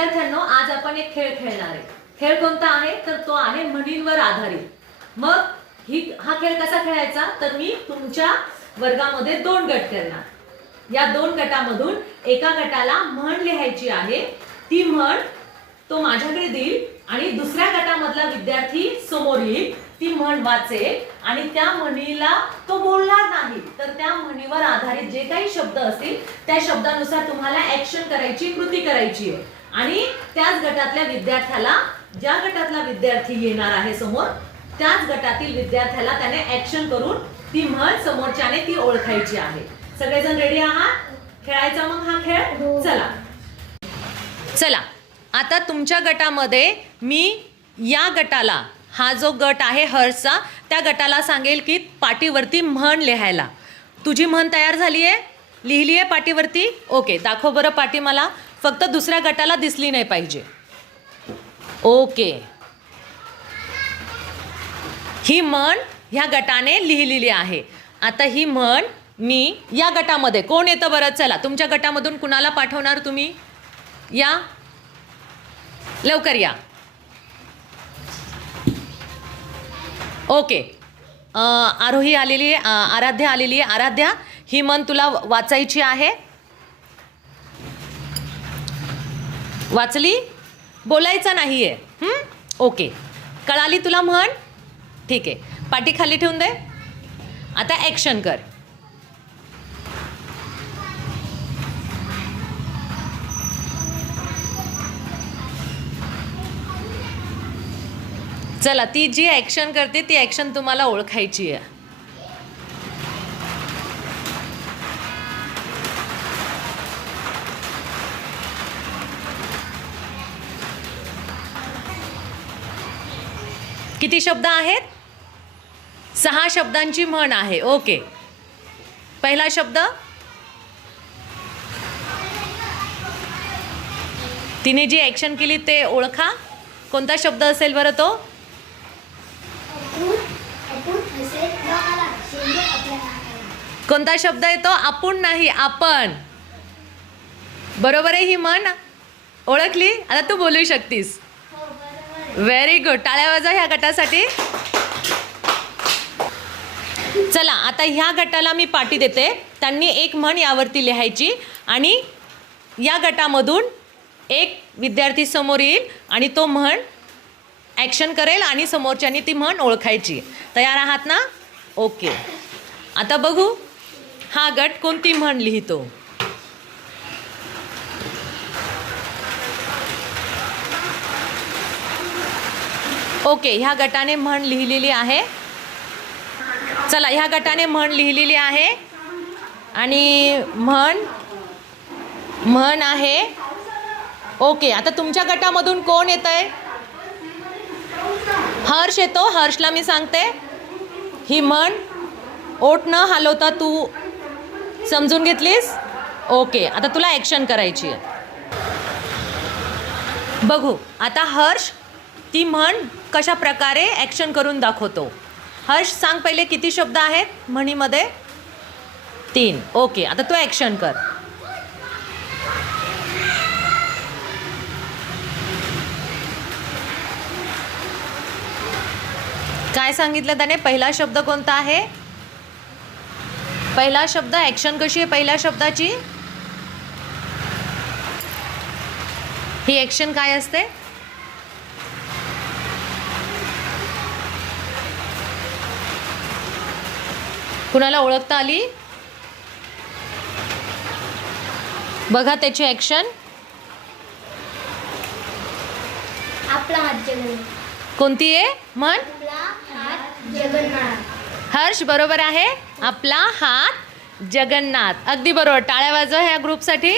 विद्यार्थ्यांनो, आज आपण एक खेळ खेळणार आहे. खेळ कोणता आहे तर तो आहे म्हणींवर आधारित. मग हा खेळ कसा खेळायचा तर मी तुमच्या वर्गामध्ये 2 गट करणार. या 2 गटामधून एका गटाला म्हण लिहायची आहे. ती म्हण तो माझ्याकडे देईल आणि दुसऱ्या गटामधला विद्यार्थी समोर येईल, ती म्हण वाचेल आणि त्या म्हणीला तो बोलणार नाही, तर त्या म्हणीवर आधारित जे काही शब्द असतील त्या शब्दानुसार तुम्हाला ऍक्शन करायची, कृती करायची आहे. आणि त्याच गटातल्या विद्यार्थ्याला, ज्या गटातला विद्यार्थी येणार आहे समोर, त्याच गटातील विद्यार्थ्याला त्याने ऍक्शन करून ती म्हण समोरच्याने ती ओळखायची आहे. सगळेजण रेडी आहात खेळायचा मग हा खेळ? चला आता तुमच्या गटामध्ये मी या गटाला, हा जो गट आहे हर्षचा, त्या गटाला सांगेल की पाटीवरती म्हण लिहायला. तुझी म्हण तयार झाली आहे, लिहिली आहे पाटीवरती? ओके, दाखव बरं पाटी मला. फक्त दुसऱ्या गटाला दिसली नाही पाहिजे. ओके, ही म्हण ह्या गटाने लिहिलेली आहे. आता ही म्हण मी या गटामध्ये, कोण येतं बरं? चला, तुमच्या गटामधून कुणाला पाठवणार तुम्ही? या लवकर या. ओके, आरोही आलेली आहे, आराध्या आलेली आहे. आराध्या, ही म्हण तुला वाचायची आहे. वाचली? बोलायचं नाहीये. ओके, कळाली तुला म्हण? ठीक आहे, पाटी खाली ठेवून दे. आता ॲक्शन कर. चला, ती जी ॲक्शन करते ती ॲक्शन तुम्हाला ओळखायची आहे. किती शब्द आहेत? 6 शब्दांची म्हण आहे. ओके, पहिला शब्द तिने जी ॲक्शन केली ते ओळखा. कोणता शब्द असेल बरं तो? कोणता शब्द आहे तो? आपण नाही, आपण. बरोबर आहे, ही म्हण ओळखली. आता तू बोलू शकतीस. व्हेरी गुड, टाळ्या वाजवा ह्या गटासाठी. चला, आता ह्या गटाला मी पाटी देते. त्यांनी एक म्हण यावरती लिहायची आणि या गटामधून एक विद्यार्थी समोर येईल आणि तो म्हण ॲक्शन करेल आणि समोरच्यानी ती म्हण ओळखायची. तयार आहात ना? ओके, आता बघू हा गट कोणती म्हण लिहितो. ओके, ह्या गटाने म्हण लिहिलेली आहे. चला, ह्या गटाने म्हण लिहिलेली आहे आणि म्हण आहे. ओके, आता तुमच्या गटामधून कोण येत आहे? हर्ष येतो. हर्षला मी सांगते ही म्हण ओठ न हलवता तू समजून घेतलीस? ओके, आता तुला ॲक्शन करायची आहे. बघू आता हर्ष ती म्हण कशा प्रकारे ॲक्शन करून दाखवतो. हर्ष, सांग पहिले किती शब्द आहेत म्हणीमध्ये? 3. ओके, आता तू ॲक्शन कर. काय सांगितलं त्याने? पहिला शब्द कोणता आहे? पहिला शब्द, ॲक्शन कशी आहे पहिल्या शब्दाची? ही ॲक्शन काय असते? कुणाला ओळखता आली? बघा त्याची ॲक्शन. आपला हात जगन्नाथ. कोणती आहे म्हण? आपला हात जगन्नाथ. हर्ष बरोबर आहे, आपला हात जगन्नाथ. अगदी बरोबर, टाळ्या वाजवा ह्या ग्रुपसाठी.